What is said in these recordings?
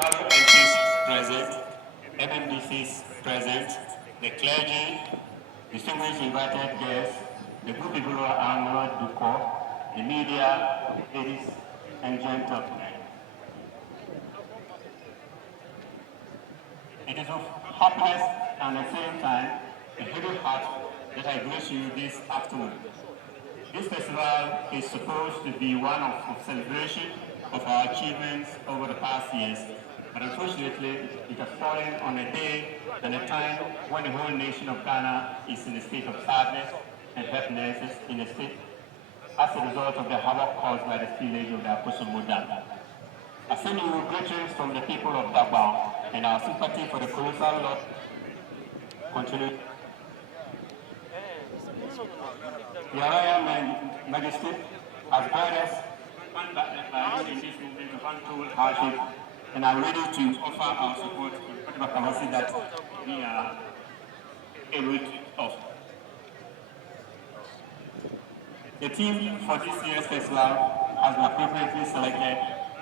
honorable MPs present, MMDCs present, the clergy, distinguished invited guests, the good people who are honored to call, the media, ladies and gentlemen. It is of happiness and at the same time a heavy heart that I greet you this afternoon. This festival is supposed to be one of celebration of our achievements over the past years, but unfortunately it has fallen on a day and a time when the whole nation of Ghana is in a state of sadness and helplessness in a state as a result of the havoc caused by the spillage of the Akosombo Dam. I send you greetings from the people of Dagbao and our sympathy for the colossal loss continue. Your Royal Majesty has guided us by in this movement of untold hardship and are ready to offer our support in whatever capacity that we are able to offer. The theme for this year's festival has been appropriately selected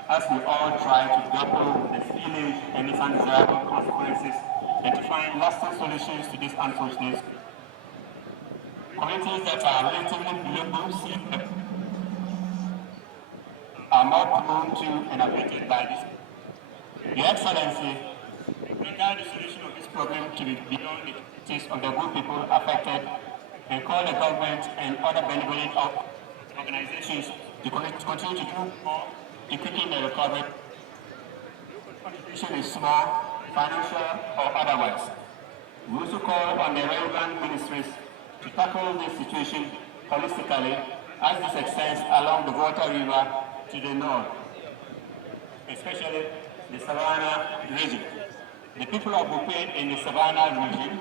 as we all try to grapple with the spillage and its undesirable consequences and to find lasting solutions to this unfortunate communities that are relatively below are more prone to and affected by this. Your Excellency, regard the solution of this problem to be beyond the capabilities of the good people affected and call the government and other benevolent organizations to continue to do more in quicken the recovery. Contribution is small, financial or otherwise. We also call on the relevant ministries to tackle this situation holistically as this extends along the Volta River to the north, especially the Savannah region. The people of Bupe in the Savannah region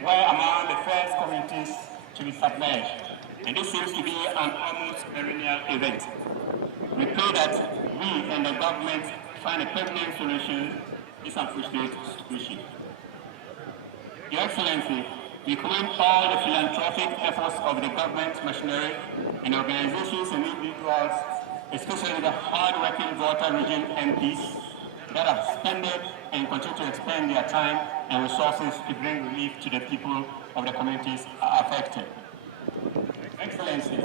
were among the first communities to be submerged, and this seems to be an almost perennial event. We pray that we and the government find a permanent solution to this unfortunate situation. Your Excellency, we commend all the philanthropic efforts of the government machinery and organizations and individuals, especially the hard-working Volta region MPs that have spent and continue to expend their time and resources to bring relief to the people of the communities affected. Excellency,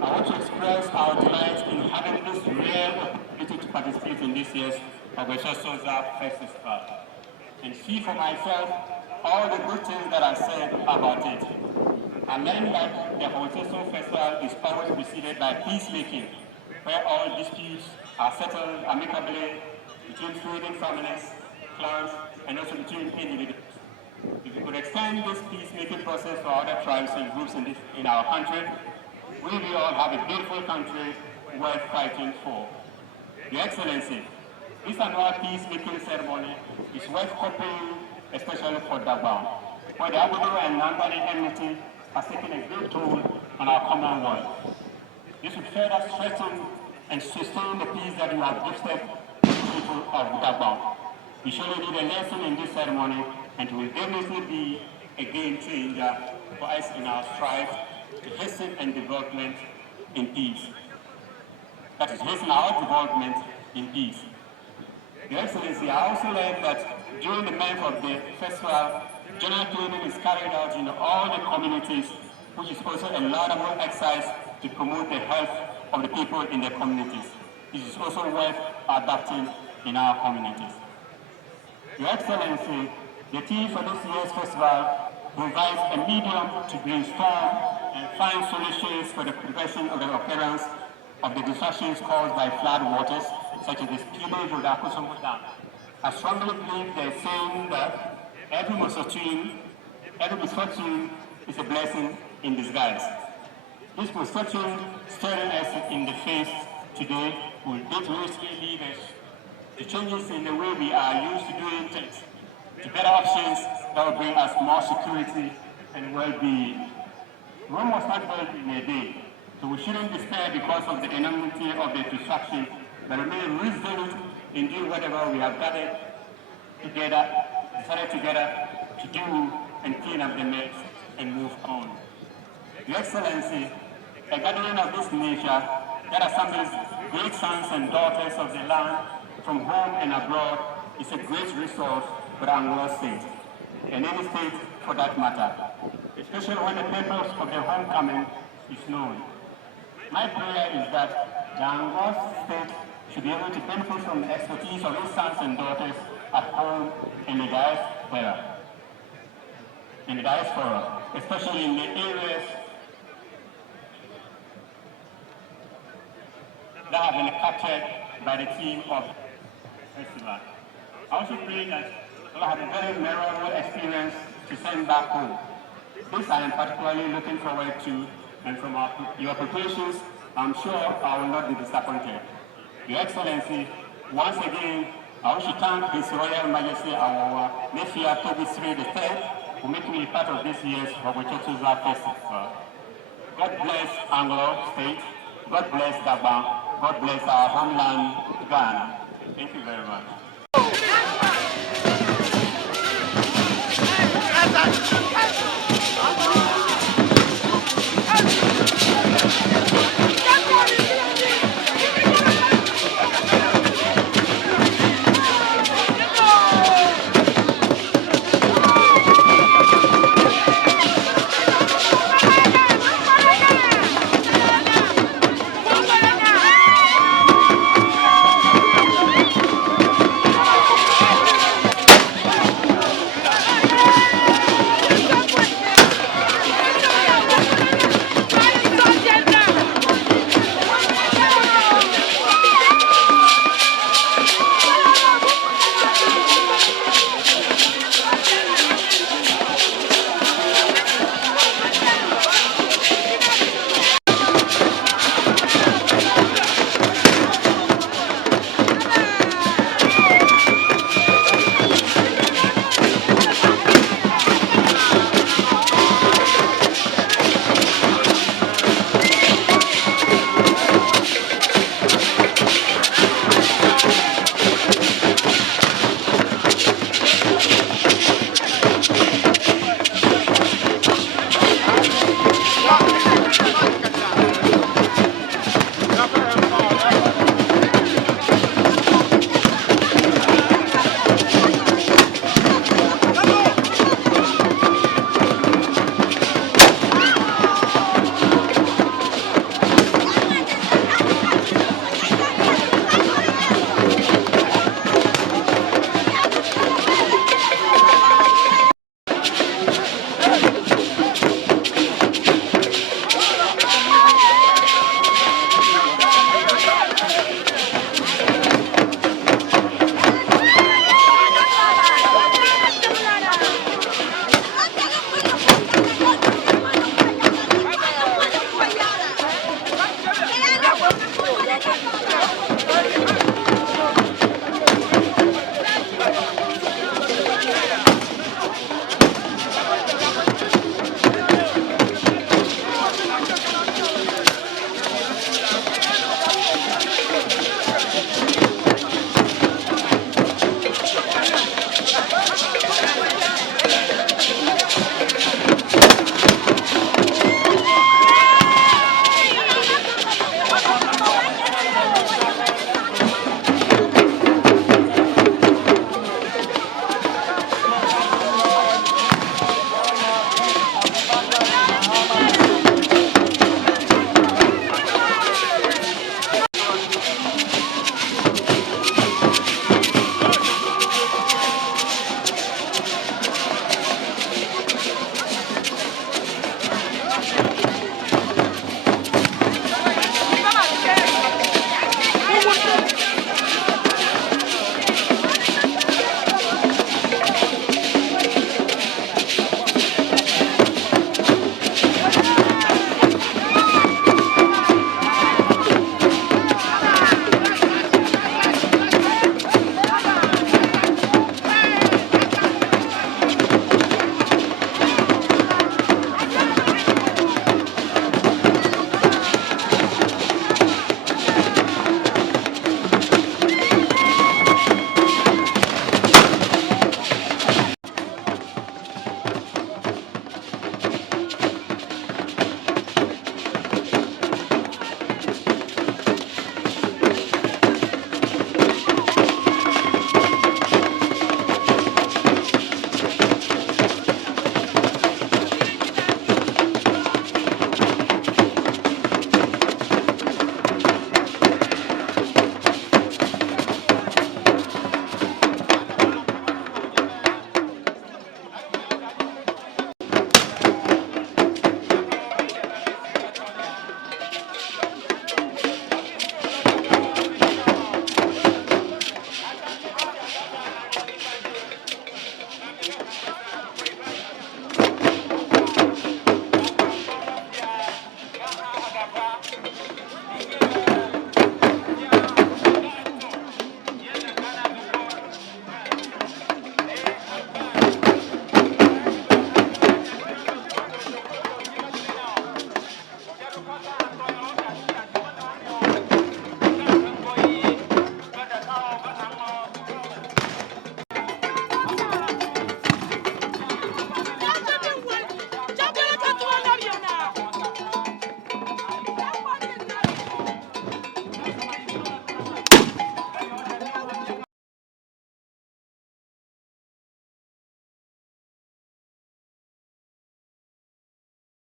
I want to express our delight in having this rare opportunity to participate in this year's Hogbetsotso Festival and see for myself all the good things that are said about it. I learned that the Hogbetsotso Festival is always preceded by peacemaking, where all disputes are settled amicably between feuding families, clans, and also between individuals. If we could extend this peacemaking process for other tribes and groups in our country, we will all have a beautiful country worth fighting for. Your Excellency, this annual peacemaking ceremony is worth copying, especially for Dagbao, where the Abudu and Nambari enmity has taken a great toll on our common world. This would further strengthen and sustain the peace that we have gifted to the people of Dagbao. We surely need a lesson in this ceremony, and it will definitely be a game changer for us in our strive to hasten and development in peace. That is, hasten our development in peace. Your Excellency, I also learned that during the month of the festival, general cleaning is carried out in all the communities, which is also a laudable exercise to promote the health of the people in the communities. This is also worth adopting in our communities. Your Excellency, the theme for this year's festival provides a medium to brainstorm and find solutions for the prevention of the occurrence of the disruptions caused by flood waters, such as the spillage of the Akosombo Dam. I strongly believe the saying that every misfortune is a blessing in disguise. This misfortune staring us in the face today will definitely lead us to changes in the way we are used to doing things, to better options that will bring us more security and well-being. Rome was not built in a day, so we shouldn't despair because of the enormity of the destruction, but remain resolute in doing whatever we have decided together to do and clean up the mess and move on. Your Excellency, a gathering of this nature that assembles great sons and daughters of the land from home and abroad is a great resource for the Anglo state, and any state for that matter, especially when the purpose of the homecoming is known. My prayer is that the Anglo state should be able to benefit from the expertise of its sons and daughters at home and in the diaspora, especially in the areas that have been captured by the team of the festival. I also pray that we'll have a very memorable experience to send back home. This I am particularly looking forward to, and from your preparations, I'm sure I will not be disappointed. Your Excellency, once again, I wish to thank His Royal Majesty our Nephew Toby III for making me part of this year's Hogbetsotso Festival. God bless Anglo State, God bless Gabon, God bless our homeland, Ghana. Thank you very much.